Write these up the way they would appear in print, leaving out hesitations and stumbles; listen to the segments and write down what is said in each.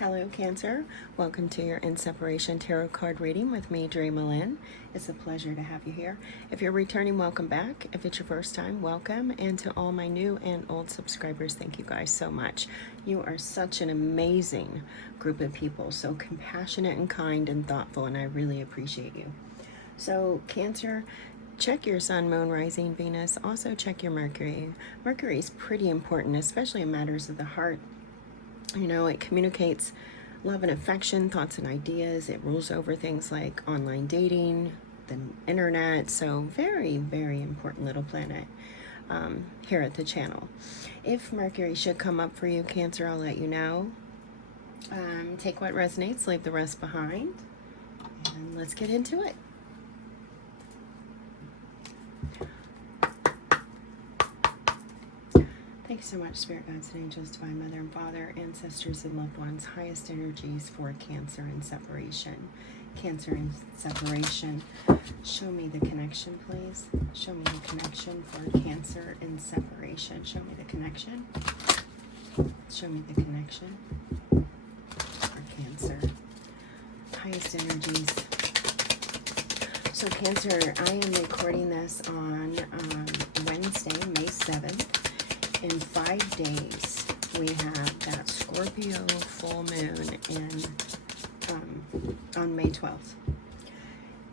Hello, Cancer. Welcome to your In Separation Tarot card reading with me, DreamaLynn. It's a pleasure to have you here. If you're returning, welcome back. If it's your first time, welcome. And to all my new and old subscribers, thank you guys so much. You are such an amazing group of people, so compassionate and kind and thoughtful, and I really appreciate you. So, Cancer, check your sun, moon, rising, Venus. Also check your Mercury. Mercury is pretty important, especially in matters of the heart. You know, it communicates love and affection, thoughts and ideas. It rules over things like online dating, the internet. So very, very important little planet here at the channel. If Mercury should come up for you, Cancer, I'll let you know. Take what resonates, leave the rest behind. And let's get into it. Thank you so much, Spirit Guides and Angels, Divine Mother and Father, ancestors and loved ones, highest energies for Cancer and separation. Cancer and separation. Show me the connection, please. Show me the connection for Cancer and separation. Show me the connection. Show me the connection for Cancer. Highest energies. So Cancer, I am recording this on Wednesday, May 7th. In 5 days, we have that Scorpio full moon on May 12th.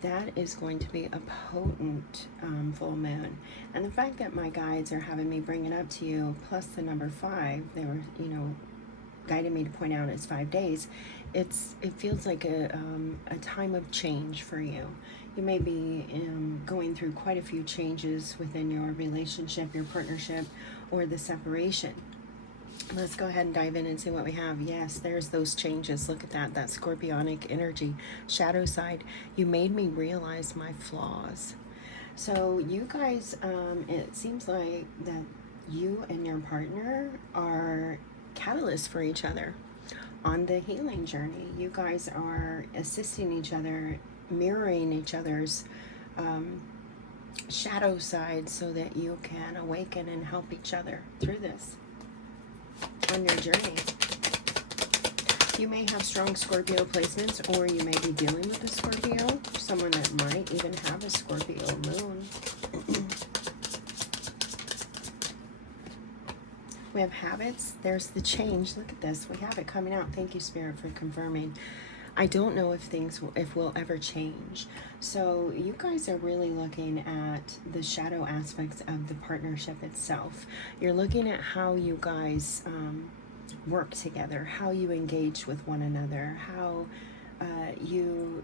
That is going to be a potent full moon. And the fact that my guides are having me bring it up to you, plus the number 5, they were, guiding me to point out it's 5 days. It feels like a time of change for you. You may be going through quite a few changes within your relationship, your partnership, or the separation. Let's go ahead and dive in and see what we have. Yes, there's those changes. Look at that scorpionic energy, shadow side. You made me realize my flaws. So you guys, it seems like that you and your partner are catalysts for each other on the healing journey. You guys are assisting each other, mirroring each other's shadow side so that you can awaken and help each other through this on your journey. You may have strong Scorpio placements, or you may be dealing with a Scorpio, someone that might even have a Scorpio moon. We have habits. There's the change. Look at this. We have it coming out. Thank you, Spirit, for confirming. I don't know if we'll ever change. So you guys are really looking at the shadow aspects of the partnership itself. You're looking at how you guys work together, how you engage with one another, how your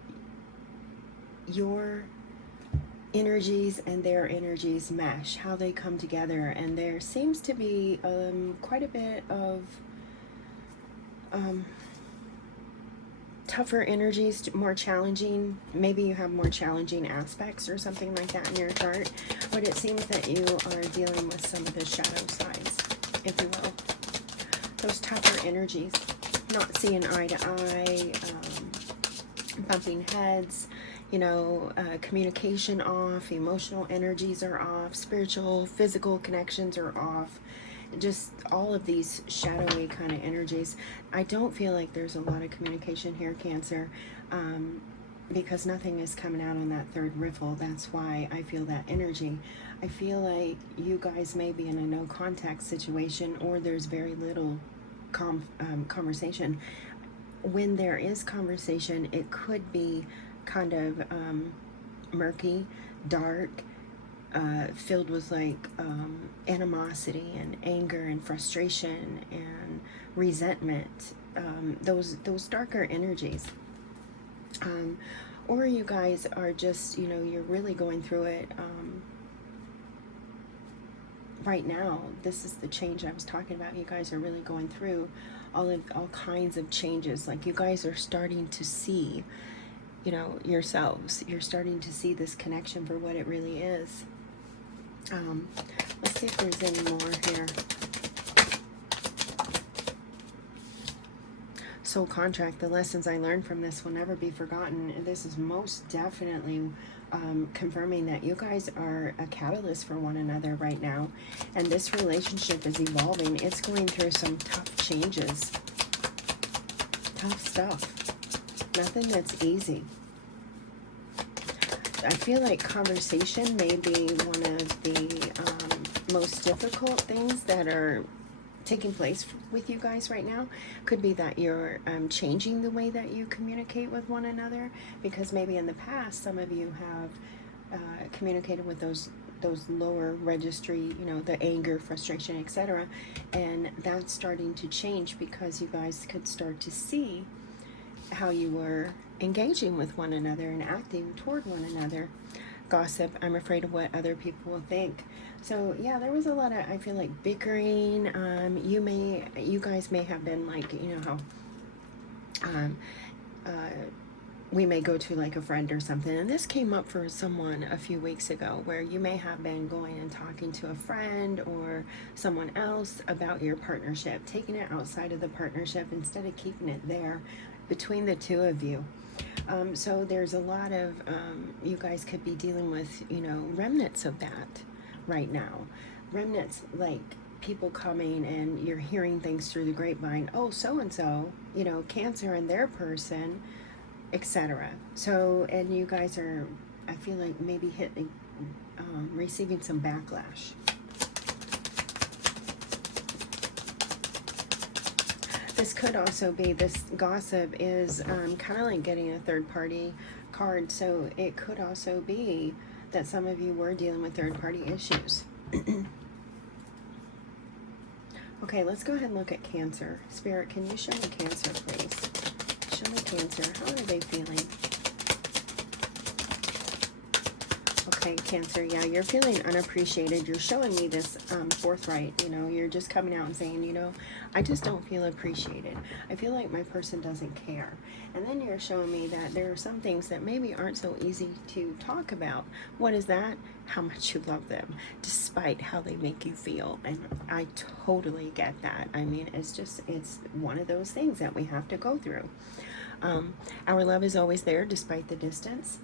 energies and their energies mesh, how they come together. And there seems to be quite a bit of tougher energies, more challenging. Maybe you have more challenging aspects or something like that in your chart, but it seems that you are dealing with some of the shadow sides, if you will. Those tougher energies, not seeing eye to eye, bumping heads, communication off, emotional energies are off, spiritual, physical connections are off. Just all of these shadowy kind of energies. I don't feel like there's a lot of communication here, Cancer, because nothing is coming out on that third riffle. That's why I feel that energy. I feel like you guys may be in a no contact situation, or there's very little conversation. When there is conversation, it could be kind of murky, dark, filled with like animosity and anger and frustration and resentment, those darker energies, or you guys are just, you're really going through it right now. This is the change I was talking about. You guys are really going through all kinds of changes. Like you guys are starting to see, yourselves. You're starting to see this connection for what it really is. Let's see if there's any more here. Soul contract. The lessons I learned from this will never be forgotten. This is most definitely confirming that you guys are a catalyst for one another right now, and this relationship is evolving. It's going through some tough changes. Tough stuff. Nothing that's easy. I feel like conversation may be one of the most difficult things that are taking place with you guys right now. Could be that you're changing the way that you communicate with one another, because maybe in the past some of you have communicated with those lower registry, you know, the anger, frustration, etc. And that's starting to change because you guys could start to see how you were engaging with one another and acting toward one another. Gossip, I'm afraid of what other people will think. So yeah, there was a lot of, I feel like, bickering. You guys may have been like, you know how we may go to like a friend or something, and this came up for someone a few weeks ago, where you may have been going and talking to a friend or someone else about your partnership, taking it outside of the partnership instead of keeping it there between the two of you. So there's a lot of, you guys could be dealing with, you know, remnants of that right now. Remnants, like people coming and you're hearing things through the grapevine. Oh, so-and-so, you know, Cancer and their person, etc. So, and you guys are, I feel like, maybe receiving some backlash. This could also be, this gossip is kind of like getting a third party card. So it could also be that some of you were dealing with third party issues. Okay, let's go ahead and look at Cancer. Spirit, can you show me Cancer, please? Show me Cancer. How are they feeling? Okay, Cancer, yeah, you're feeling unappreciated. You're showing me this forthright, you know, you're just coming out and saying, you know, I just don't feel appreciated. I feel like my person doesn't care. And then you're showing me that there are some things that maybe aren't so easy to talk about. What is that? How much you love them, despite how they make you feel. And I totally get that. I mean, it's one of those things that we have to go through. Our love is always there despite the distance.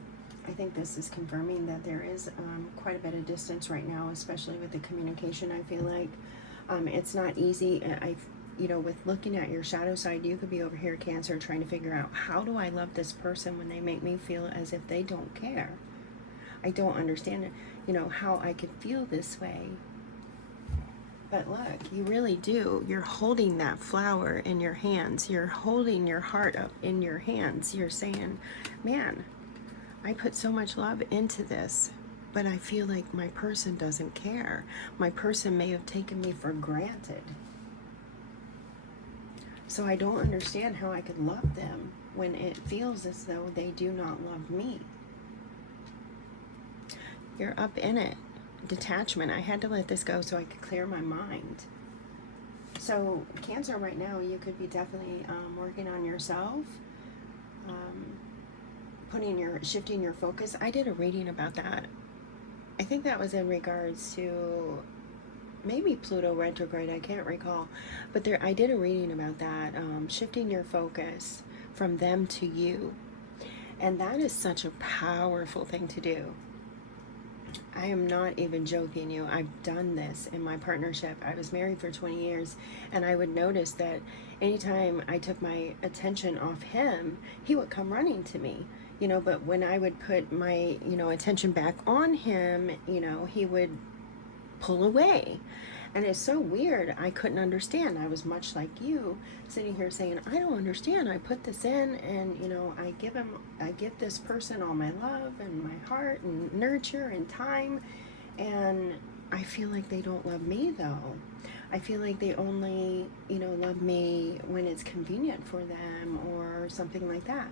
I think this is confirming that there is quite a bit of distance right now, especially with the communication. I feel like it's not easy. You know, with looking at your shadow side, you could be over here, Cancer, trying to figure out, how do I love this person when they make me feel as if they don't care? I don't understand it, you know, how I could feel this way. But look, you really do. You're holding that flower in your hands. You're holding your heart up in your hands. You're saying, man, I put so much love into this, but I feel like my person doesn't care. My person may have taken me for granted. So I don't understand how I could love them when it feels as though they do not love me. You're up in it. Detachment. I had to let this go so I could clear my mind. So Cancer, right now, you could be definitely working on yourself. Shifting your focus. I did a reading about that. I think that was in regards to maybe Pluto retrograde, I can't recall, but I did a reading about that, shifting your focus from them to you, and that is such a powerful thing to do. I am not even joking you. I've done this in my partnership. I was married for 20 years, and I would notice that anytime I took my attention off him, he would come running to me. You know, but when I would put my, you know, attention back on him, you know, he would pull away. And it's so weird. I couldn't understand. I was much like you, sitting here saying, I don't understand. I put this in, and, you know, I give this person all my love and my heart and nurture and time, and I feel like they don't love me, though. I feel like they only, you know, love me when it's convenient for them or something like that.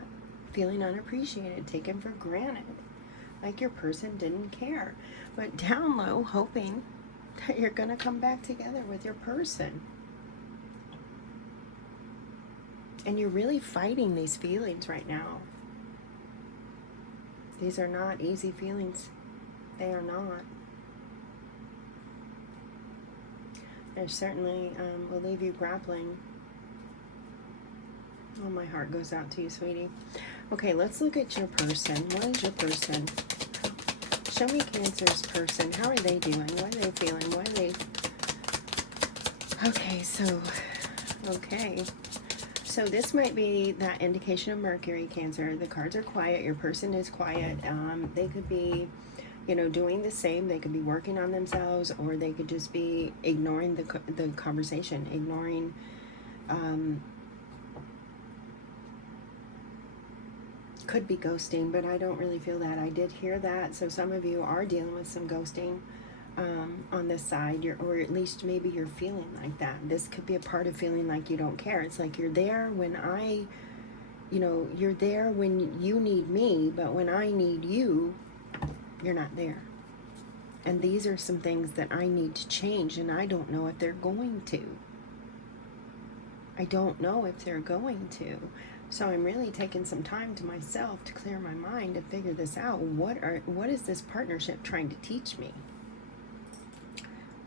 Feeling unappreciated, taken for granted, like your person didn't care. But down low, hoping that you're gonna come back together with your person. And you're really fighting these feelings right now. These are not easy feelings. They are not. They certainly will leave you grappling. Oh, my heart goes out to you, sweetie. Okay, let's look at your person. What is your person? Show me Cancer's person. How are they doing? What are they feeling? What are they... Okay, so So this might be that indication of Mercury, Cancer. The cards are quiet. Your person is quiet. They could be, you know, doing the same. They could be working on themselves, or they could just be ignoring the conversation, ignoring. Could be ghosting, but I don't really feel that. I did hear that. So some of you are dealing with some ghosting on this side, or at least maybe you're feeling like that. This could be a part of feeling like you don't care. It's like you're there when you're there when you need me, but when I need you, you're not there. And these are some things that I need to change, and I don't know if they're going to. I don't know if they're going to. So I'm really taking some time to myself to clear my mind and figure this out. What is this partnership trying to teach me?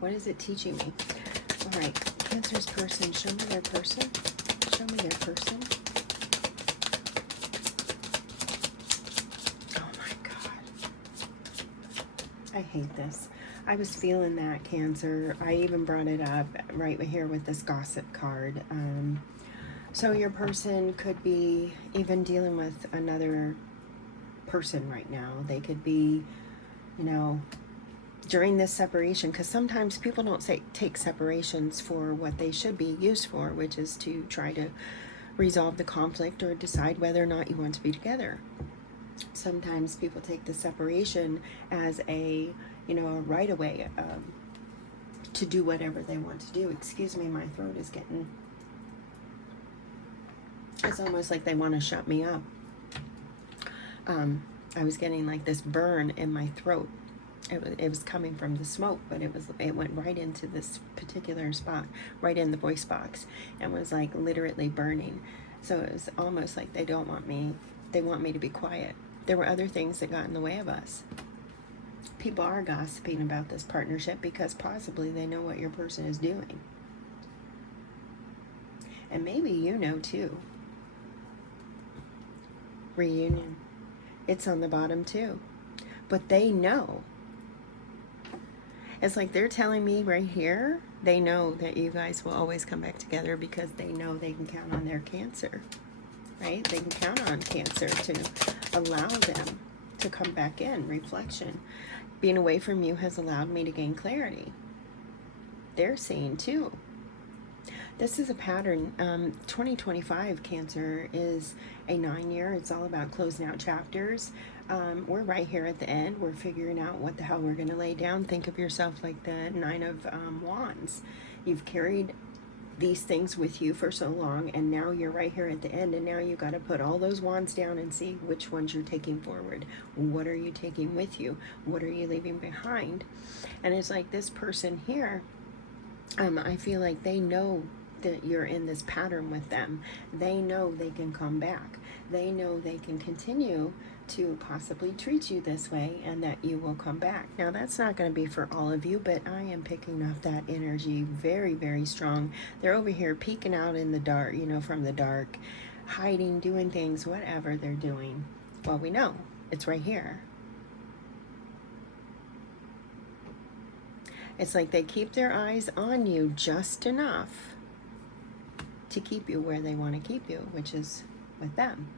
What is it teaching me? All right, Cancer's person, show me their person. Show me their person. Oh my God. I hate this. I was feeling that, Cancer. I even brought it up right here with this gossip card. So your person could be even dealing with another person right now. They could be, you know, during this separation, because sometimes people don't take separations for what they should be used for, which is to try to resolve the conflict or decide whether or not you want to be together. Sometimes people take the separation as a, you know, a right away to do whatever they want to do. Excuse me, my throat is getting... It's almost like they want to shut me up. I was getting like this burn in my throat. It was coming from the smoke, but it went right into this particular spot, right in the voice box, and was like literally burning. So it was almost like they want me to be quiet. There were other things that got in the way of us. People are gossiping about this partnership because possibly they know what your person is doing. And maybe you know too. Reunion. It's on the bottom too. But they know. It's like they're telling me right here, they know that you guys will always come back together because they know they can count on their Cancer. Right? They can count on Cancer to allow them to come back in. Reflection. Being away from you has allowed me to gain clarity. They're seeing too. This is a pattern. 2025 Cancer is a 9-year. It's all about closing out chapters. We're right here at the end. We're figuring out what the hell we're going to lay down. Think of yourself like the 9 of Wands. You've carried these things with you for so long, and now you're right here at the end, and now you got to put all those wands down and see which ones you're taking forward. What are you taking with you? What are you leaving behind? And it's like this person here, I feel like they know that you're in this pattern with them. They know they can come back. They know they can continue to possibly treat you this way and that you will come back. Now that's not going to be for all of you, but I am picking up that energy very, very strong. They're over here peeking out in the dark, you know, from the dark, hiding, doing things, whatever they're doing. Well, we know it's right here. It's like they keep their eyes on you just enough to keep you where they want to keep you, which is with them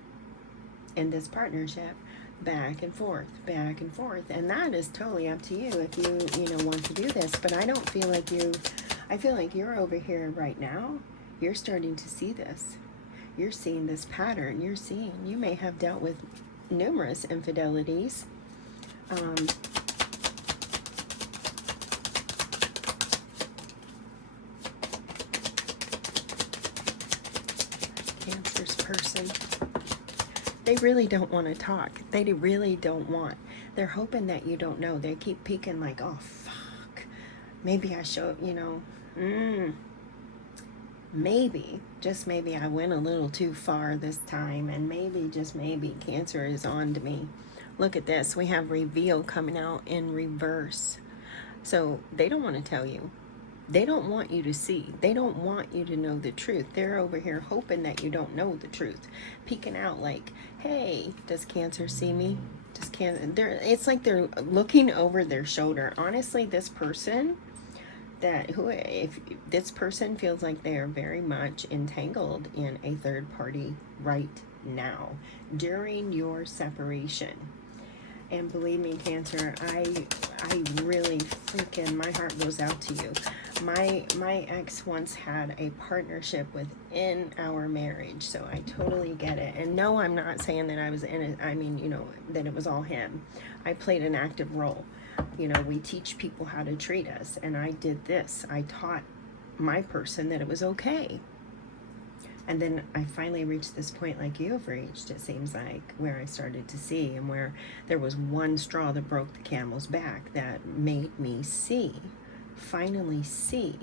in this partnership, back and forth, and that is totally up to you if you want to do this. But I don't feel like I feel like you're over here right now. You're starting to see this. You're seeing this pattern. You may have dealt with numerous infidelities. Cancer's person. They really don't want to talk. They really don't want. They're hoping that you don't know. They keep peeking like, oh, fuck. Maybe I show, maybe, just maybe I went a little too far this time. And maybe, just maybe, Cancer is on to me. Look at this. We have reveal coming out in reverse. So they don't want to tell you. They don't want you to see. They don't want you to know the truth. They're over here hoping that you don't know the truth. Peeking out like, hey, does Cancer see me? It's like they're looking over their shoulder. Honestly, this person, that if this person feels like they are very much entangled in a third party right now during your separation. And believe me, Cancer, I really freaking, my heart goes out to you. My ex once had a partnership within our marriage, so I totally get it. And no, I'm not saying that I was in it. I mean, you know, that it was all him. I played an active role. You know, we teach people how to treat us, and I did this. I taught my person that it was okay. And then I finally reached this point like you've reached, it seems like, where I started to see, and where there was one straw that broke the camel's back that made me see, finally see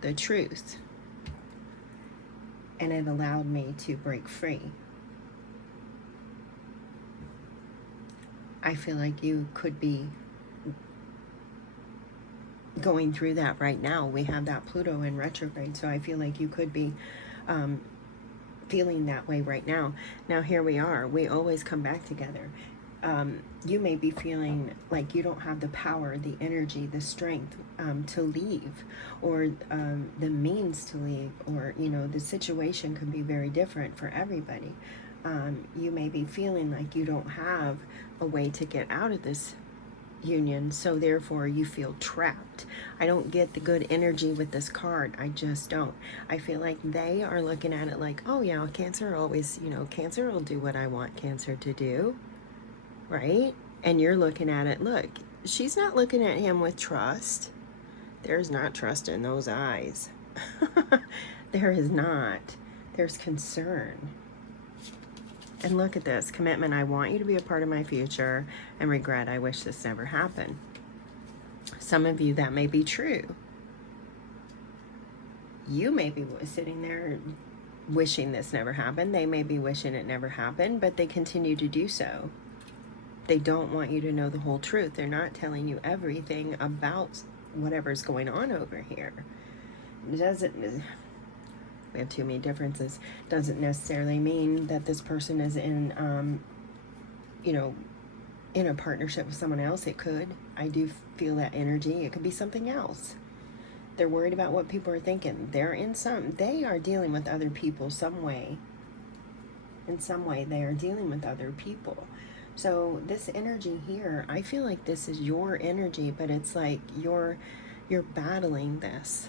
the truth. And it allowed me to break free. I feel like you could be going through that right now. We have that Pluto in retrograde, so I feel like you could be feeling that way right now. Now here we are. We always come back together. You may be feeling like you don't have the power, the energy, the strength to leave, or the means to leave, or, you know, the situation could be very different for everybody. You may be feeling like you don't have a way to get out of this union, so therefore you feel trapped. I don't get the good energy with this card. I just don't. I feel like they are looking at it like, oh yeah, Cancer always, you know, Cancer will do what I want Cancer to do, right? And you're looking at it, look, she's not looking at him with trust. There's not trust in those eyes. There is not. There's concern. And look at this, commitment, I want you to be a part of my future, and regret, I wish this never happened. Some of you, that may be true. You may be sitting there wishing this never happened. They may be wishing it never happened, but they continue to do so. They don't want you to know the whole truth. They're not telling you everything about whatever's going on over here. It doesn't... We have too many differences. Doesn't necessarily mean that this person is in, you know, in a partnership with someone else. It could. I do feel that energy. It could be something else. They're worried about what people are thinking. They are dealing with other people some way. In some way, they are dealing with other people. So this energy here, I feel like this is your energy, but it's like you're battling this.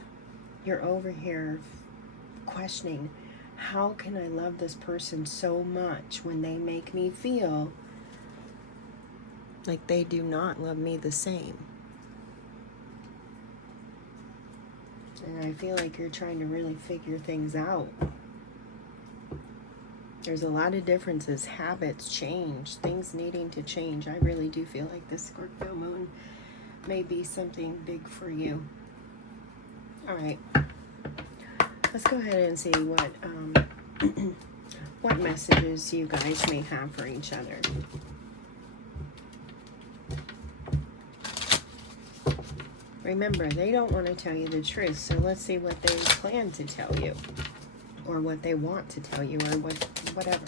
You're over here questioning, how can I love this person so much when they make me feel like they do not love me the same? And I feel like you're trying to really figure things out. There's a lot of differences, habits change, things needing to change. I really do feel like this Scorpio moon may be something big for you. All right. Let's go ahead and see what what messages you guys may have for each other. Remember, they don't want to tell you the truth, so let's see what they plan to tell you, or what they want to tell you, or whatever.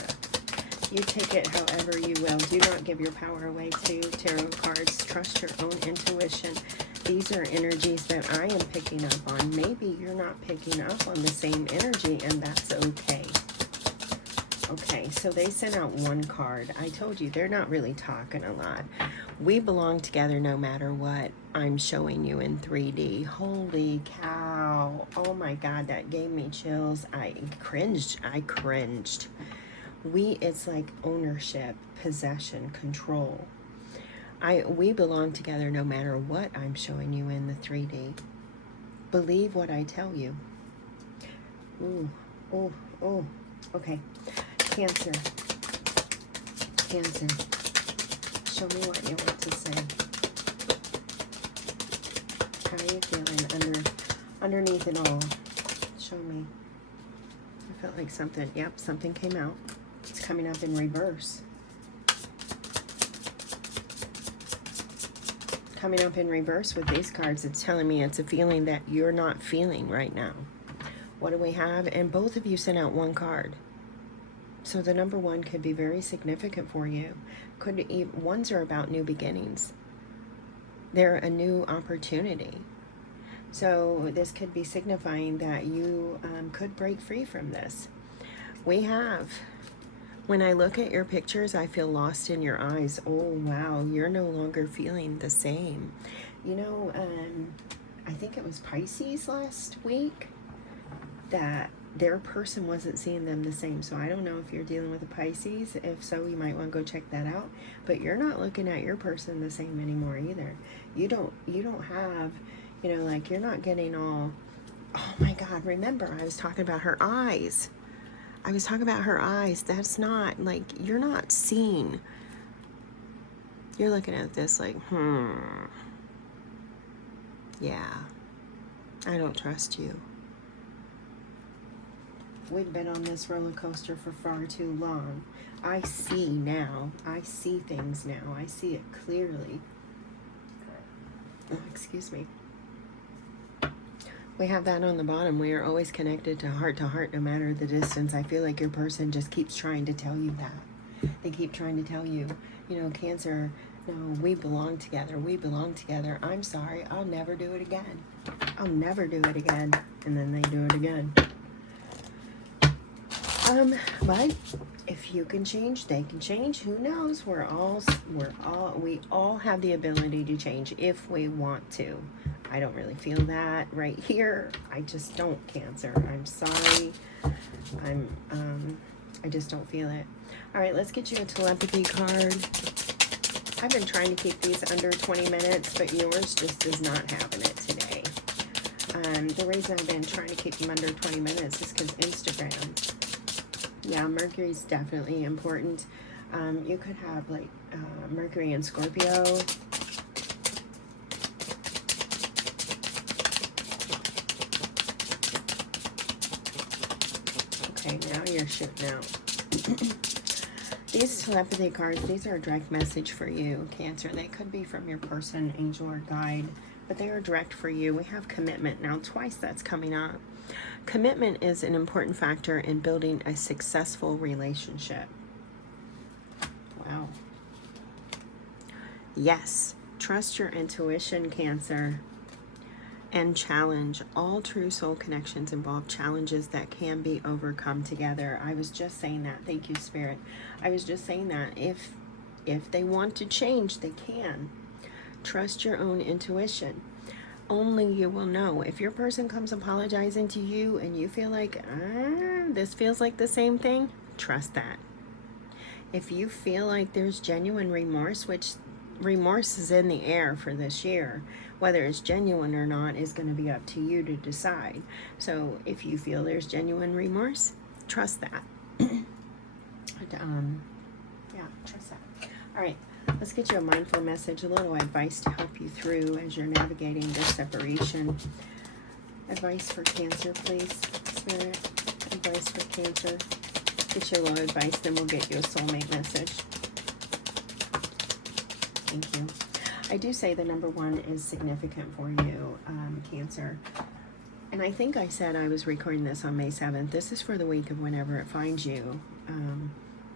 You take it however you will. Do not give your power away to tarot cards. Trust your own intuition. These are energies that I am picking up on. Maybe you're not picking up on the same energy, and that's okay. Okay, so they sent out one card. I told you, they're not really talking a lot. We belong together no matter what. I'm showing you in 3D. Holy cow. Oh my God, that gave me chills. I cringed. It's like ownership, possession, control. We belong together no matter what I'm showing you in the 3D. Believe what I tell you. Ooh, oh, oh. Okay. Cancer. Cancer. Show me what you want to say. How are you feeling underneath it all? Show me. I felt like something, yep, something came out. It's coming up in reverse. Coming up in reverse with these cards, it's telling me it's a feeling that you're not feeling right now. What do we have? And both of you sent out one card. So the number one could be very significant for you. Ones are about new beginnings. They're a new opportunity. So this could be signifying that you could break free from this. We have, when I look at your pictures, I feel lost in your eyes. Oh, wow, you're no longer feeling the same. You know, I think it was Pisces last week that their person wasn't seeing them the same. So I don't know if you're dealing with a Pisces. If so, you might want to go check that out. But you're not looking at your person the same anymore either. You don't have, you know, like, you're not getting all, oh my God, remember I was talking about her eyes. I was talking about her eyes. That's not, like, you're not seeing. You're looking at this like, yeah, I don't trust you. We've been on this roller coaster for far too long. I see now. I see things now. I see it clearly. Oh, excuse me. We have that on the bottom. We are always connected to heart, no matter the distance. I feel like your person just keeps trying to tell you that. They keep trying to tell you, you know, Cancer, no, we belong together. We belong together. I'm sorry. I'll never do it again. I'll never do it again. And then they do it again. But if you can change, they can change. Who knows? We all have the ability to change if we want to. I don't really feel that right here. I just don't, Cancer. I'm sorry. I just don't feel it. All right, let's get you a telepathy card. I've been trying to keep these under 20 minutes, but yours just is not having it today. The reason I've been trying to keep them under 20 minutes is because Instagram. Yeah, Mercury's definitely important. You could have, like, Mercury and Scorpio. Okay, now you're shooting out. These telepathy cards, these are a direct message for you, Cancer. They could be from your person, angel, or guide, but they are direct for you. We have commitment. Now, twice that's coming up. Commitment is an important factor in building a successful relationship. Wow. Yes, trust your intuition, Cancer. And challenge. All true soul connections involve challenges that can be overcome together. I was just saying that. Thank you, Spirit. I was just saying that. If they want to change, they can. Trust your own intuition. Only you will know. If your person comes apologizing to you and you feel like, this feels like the same thing, trust that. If you feel like there's genuine remorse, which remorse is in the air for this year, whether it's genuine or not is going to be up to you to decide. So if you feel there's genuine remorse, trust that. Yeah, trust that. All right. Let's get you a mindful message, a little advice to help you through as you're navigating this separation. Advice for Cancer, please, Spirit. Advice for Cancer. Get you a little advice, then we'll get you a soulmate message. Thank you. I do say the number 1 is significant for you, Cancer. And I think I said I was recording this on May 7th. This is for the week of whenever it finds you.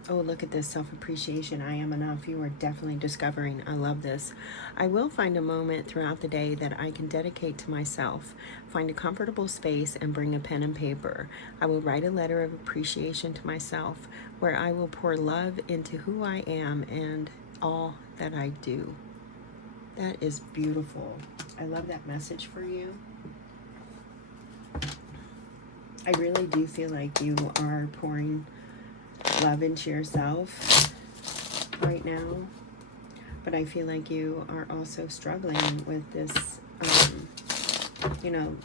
Oh, look at this, self-appreciation. I am enough. You are definitely discovering. I love this. I will find a moment throughout the day that I can dedicate to myself. Find a comfortable space and bring a pen and paper. I will write a letter of appreciation to myself where I will pour love into who I am and all that I do. That is beautiful. I love that message for you. I really do feel like you are pouring love into yourself right now, but I feel like you are also struggling with this, you know,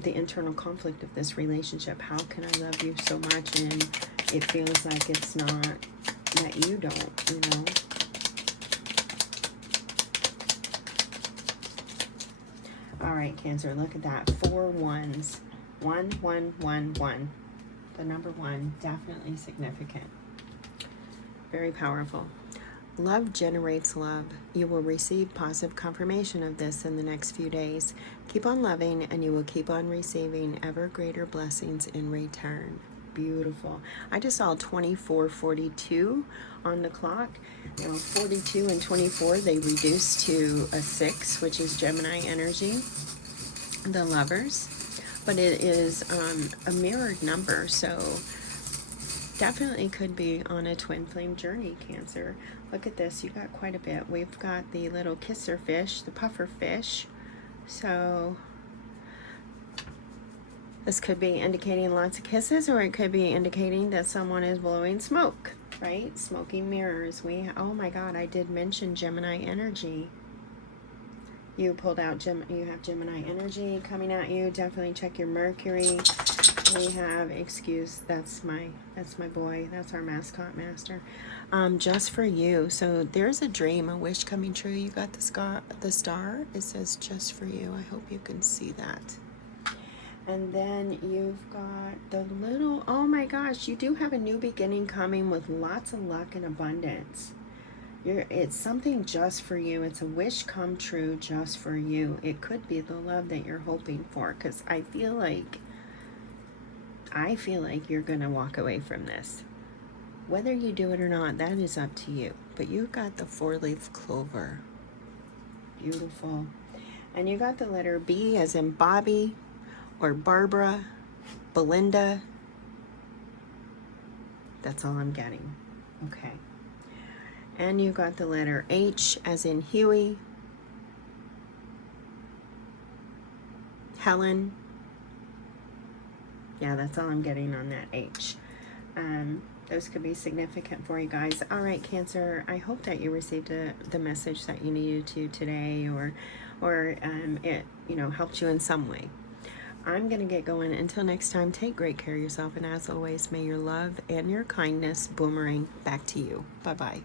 the internal conflict of this relationship. How can I love you so much and it feels like it's not, that you don't, you know? All right, Cancer, look at that. 4 ones. 1, 1, 1, 1. The number 1, definitely significant. Very powerful. Love generates love. You will receive positive confirmation of this in the next few days. Keep on loving and you will keep on receiving ever greater blessings in return. Beautiful. I just saw 2442 on the clock. You know, 42 and 24, they reduce to a 6, which is Gemini energy. the Lovers, but it is a mirrored number, so definitely could be on a twin flame journey, Cancer. Look at this, you got quite a bit. We've got the little kisser fish, the puffer fish. So this could be indicating lots of kisses, or it could be indicating that someone is blowing smoke, right? Smoking mirrors. Oh my God, I did mention Gemini energy. You pulled out you have Gemini energy coming at you. Definitely check your Mercury. We have, that's my boy, that's our mascot master. Just for you. So there's a dream, a wish coming true. You got the star. It says just for you. I hope you can see that. And then you've got the little, oh my gosh, you do have a new beginning coming with lots of luck and abundance. It's something just for you. It's a wish come true just for you. It could be the love that you're hoping for, because I feel like you're going to walk away from this. Whether you do it or not, that is up to you. But you've got the 4-leaf clover. Beautiful. And you got the letter B as in Bobby or Barbara, Belinda. That's all I'm getting. Okay. And you got the letter H as in Huey, Helen. Yeah, that's all I'm getting on that H. Those could be significant for you guys. All right, Cancer, I hope that you received the message that you needed to today, or it, helped you in some way. I'm going to get going. Until next time, take great care of yourself, and as always, may your love and your kindness boomerang back to you. Bye-bye.